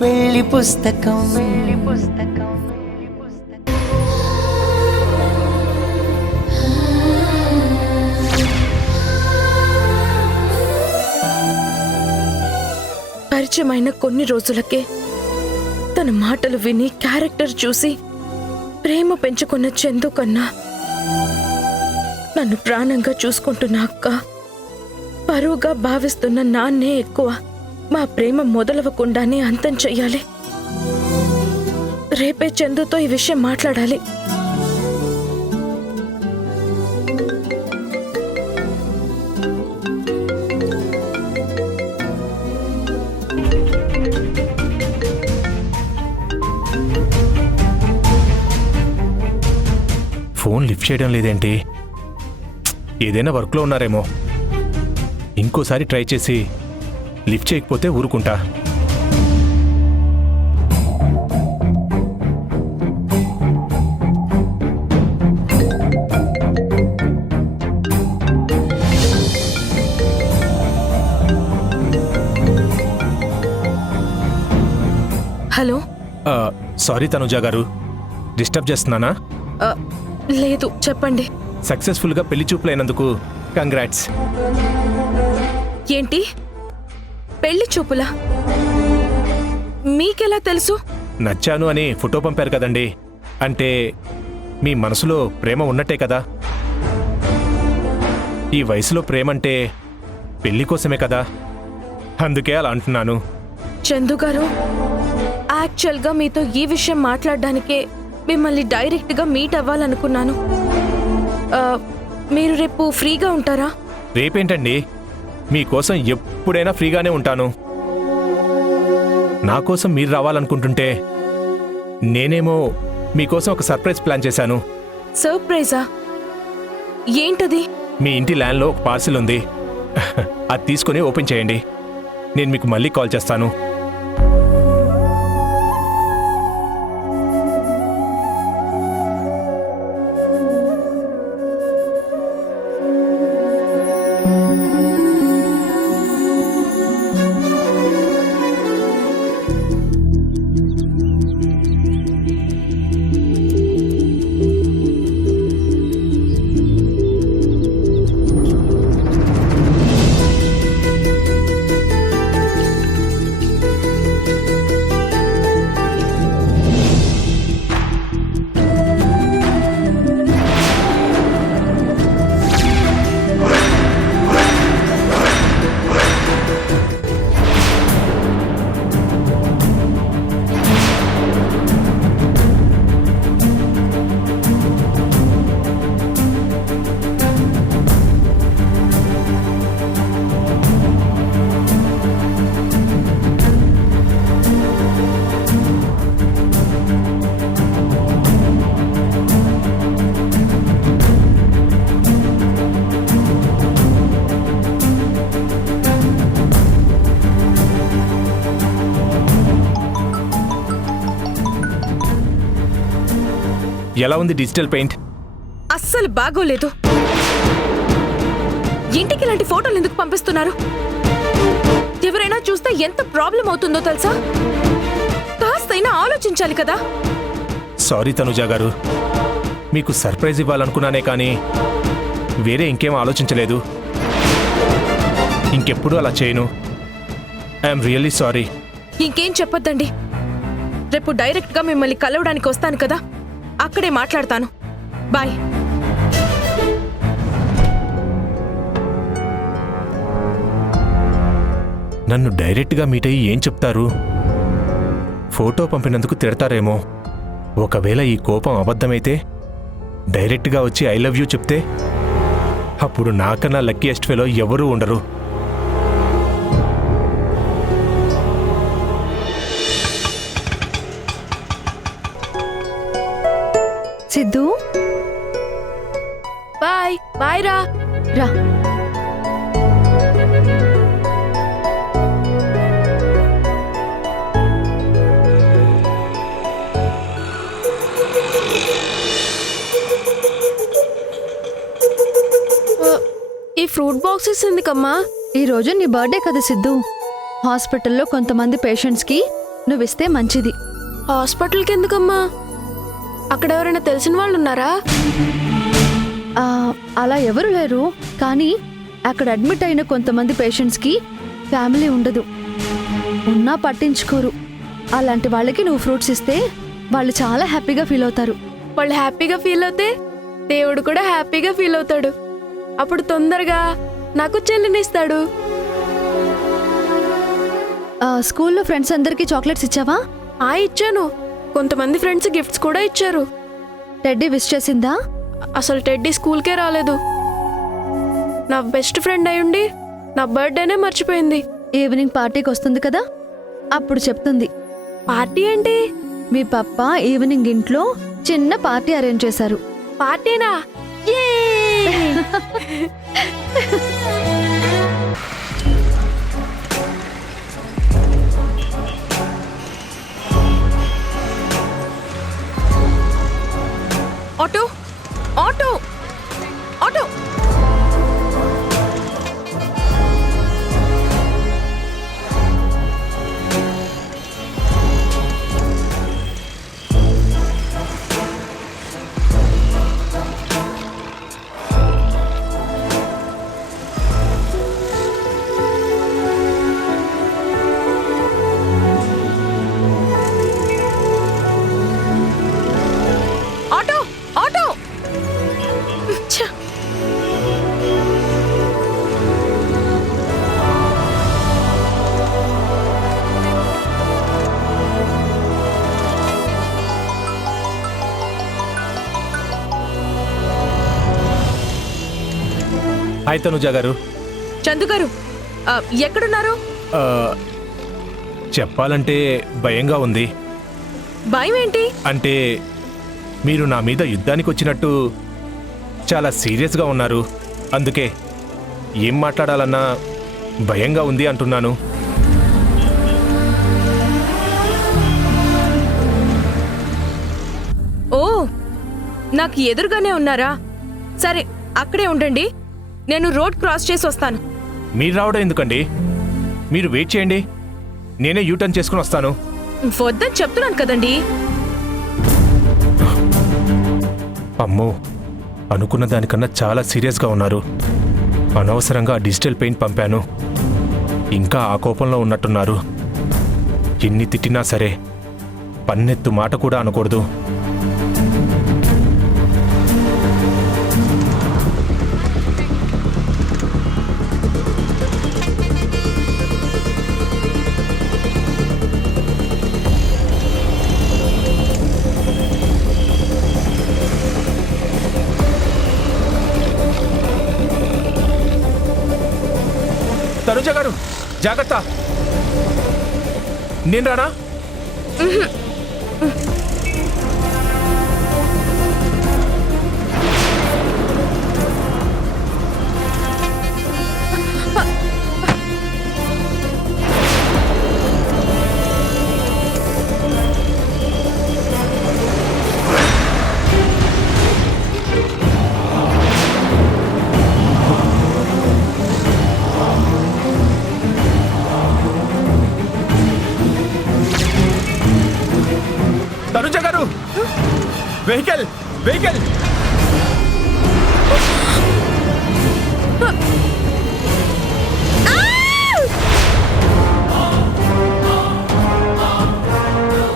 పెళ్లి పుస్తకం పరిచయమైన కొన్ని రోజులకే తన మాటలు విని క్యారెక్టర్ చూసి ప్రేమ పెంచుకున్న చందు కన్నా నన్ను ప్రాణంగా చూసుకుంటున్న అక్క, పరువుగా భావిస్తున్న నాన్నే ఎక్కువ. మా ప్రేమ మొదలవకుండానే అంతం చెయ్యాలి. రేపే చందుతో ఈ విషయం మాట్లాడాలి. ఫోన్ లిఫ్ట్ చేయడం లేదేంటి? ఏదైనా వర్క్లో ఉన్నారేమో. ఇంకోసారి ట్రై చేసి లిఫ్ట్ చేయకపోతే ఊరుకుంటా. హలో. సారీ తనుజా గారు, డిస్టర్బ్ చేస్తున్నానా? లేదు, చెప్పండి. సక్సెస్ఫుల్గా పెళ్లి చూపులైనందుకు కంగ్రాట్స్. ఏంటి పెళ్లి చూపులా? మీకెలా తెలుసు? నచ్చాను అని ఫోటో పంపారు కదండి, అంటే మీ మనసులో ప్రేమ ఉన్నట్టే కదా. ఈ వయసులో ప్రేమంటే పెళ్లి కోసమే కదా, అందుకే అలా అంటున్నాను. చందు గారు, యాక్చువల్గా మీతో ఈ విషయం మాట్లాడడానికే మిమ్మల్ని డైరెక్ట్గా మీట్ అవ్వాలనుకున్నాను. మీరు రేపు ఫ్రీగా ఉంటారా? రేపేంటండి, మీకోసం ఎప్పుడైనా ఫ్రీగానే ఉంటాను. నా కోసం మీరు రావాలనుకుంటుంటే నేనేమో మీకోసం ఒక సర్ప్రైజ్ ప్లాన్ చేశాను. సర్ప్రైజా? ఏంటది? మీ ఇంటి ల్యాండ్లో ఒక పార్సిల్ ఉంది, అది తీసుకుని ఓపెన్ చేయండి. నేను మీకు మళ్ళీ కాల్ చేస్తాను. ఎలా ఉంది డిజిటల్ పెయింట్? అస్సలు బాగోలేదు. ఇంటికి ఇలాంటి ఫోటోలు ఎందుకు పంపిస్తున్నారు? ఎవరైనా చూస్తే ఎంత ప్రాబ్లం అవుతుందో తెలుసా? కాస్తైనా ఆలోచించాలి కదా. సారీ తనుజా గారు, మీకు సర్ప్రైజ్ ఇవ్వాలనుకున్నానే కానీ వేరే ఇంకేం ఆలోచించలేదు. ఇంకెప్పుడు అలా చేయను. I'm really sorry. ఇంకేం చెప్పొద్దండి. రేపు డైరెక్ట్గా మిమ్మల్ని కలవడానికి వస్తాను కదా, అక్కడే మాట్లాడతాను. బాయ్. నన్ను డైరెక్ట్గా మీట్ అయ్యి ఏం చెప్తారు? ఫోటో పంపినందుకు తిడతారేమో. ఒకవేళ ఈ కోపం అబద్ధమైతే డైరెక్ట్గా వచ్చి ఐ లవ్ యూ చెప్తే అప్పుడు నాకన్నా లక్కీయెస్ట్ ఫెలో ఎవరూ ఉండరు. సిద్ధు, బాయ్. బాయ్ రా. రా. ఈ ఫ్రూట్ బాక్సెస్ ఎందుకమ్మా? ఈ రోజు నీ బర్త్డే కదా సిద్ధు. హాస్పిటల్లో కొంతమంది పేషెంట్స్కి నువ్విస్తే మంచిది. హాస్పిటల్కి ఎందుకమ్మా? అక్కడ ఎవరైనా తెలిసిన వాళ్ళు ఉన్నారా? ఆ, అలా ఎవరు లేరు, కానీ అక్కడ అడ్మిట్ అయిన కొంతమంది పేషెంట్స్కి ఫ్యామిలీ ఉండదు, ఉన్నా పట్టించుకోరు. అలాంటి వాళ్ళకి నువ్వు ఫ్రూట్స్ ఇస్తే వాళ్ళు చాలా హ్యాపీగా ఫీల్ అవుతారు. వాళ్ళు హ్యాపీగా ఫీల్ అవుతే దేవుడు కూడా హ్యాపీగా ఫీల్ అవుతాడు. అప్పుడు తొందరగా నాకు చెల్లినిస్తాడు. స్కూల్లో ఫ్రెండ్స్ అందరికీ చాక్లెట్స్ ఇచ్చావా? ఇచ్చాను. కొంతమంది ఫ్రెండ్స్ గిఫ్ట్స్ కూడా ఇచ్చారు. టెడ్డీ విష్ చేసిందా? అసలు టెడ్డీ స్కూల్కే రాలేదు. నా బెస్ట్ ఫ్రెండ్ అయ్యుండి నా బర్త్డేనే మర్చిపోయింది. ఈవినింగ్ పార్టీకి వస్తుంది కదా, అప్పుడు చెప్తుంది. పార్టీ ఏంటి? మీ పప్ప ఈవినింగ్ ఇంట్లో చిన్న పార్టీ అరేంజ్ చేశారు. పార్టీనా? Auto auto auto! Auto auto! ఛ! హాయ్ తనుజ గారు. చందు గారు, ఎక్కడున్నారు? ఆ, చెప్పాలంటే భయంగా ఉంది. భయం ఏంటి? అంటే మీరు నా మీద యుద్ధానికి వచ్చినట్టు చాలా సీరియస్గా ఉన్నారు. అందుకే ఏం మాట్లాడాలన్నా భయంగా ఉంది అంటున్నాను. ఓ, నాకు ఎదురుగానే ఉన్నారా? సరే, అక్కడే ఉండండి. నేను రోడ్ క్రాస్ చేసి వస్తాను. మీరు రావడం ఎందుకండి? మీరు వెయిట్ చేయండి, నేనే యూటర్న్ చేసుకుని వస్తాను. వద్దని చెప్తున్నాను కదండి. అమ్మో, అనుకున్న దానికన్నా చాలా సీరియస్గా ఉన్నారు. అనవసరంగా డిజిటల్ పెయింట్ పంపాను. ఇంకా ఆ కోపంలో ఉన్నట్టున్నారు. ఎన్ని తిట్టినా సరే పన్నెత్తు మాట కూడా అనకూడదు. తనుజ గారు, జాగ్రత్త. నేను రానా? తనుజ గారు, వెహికల్ వెహికల్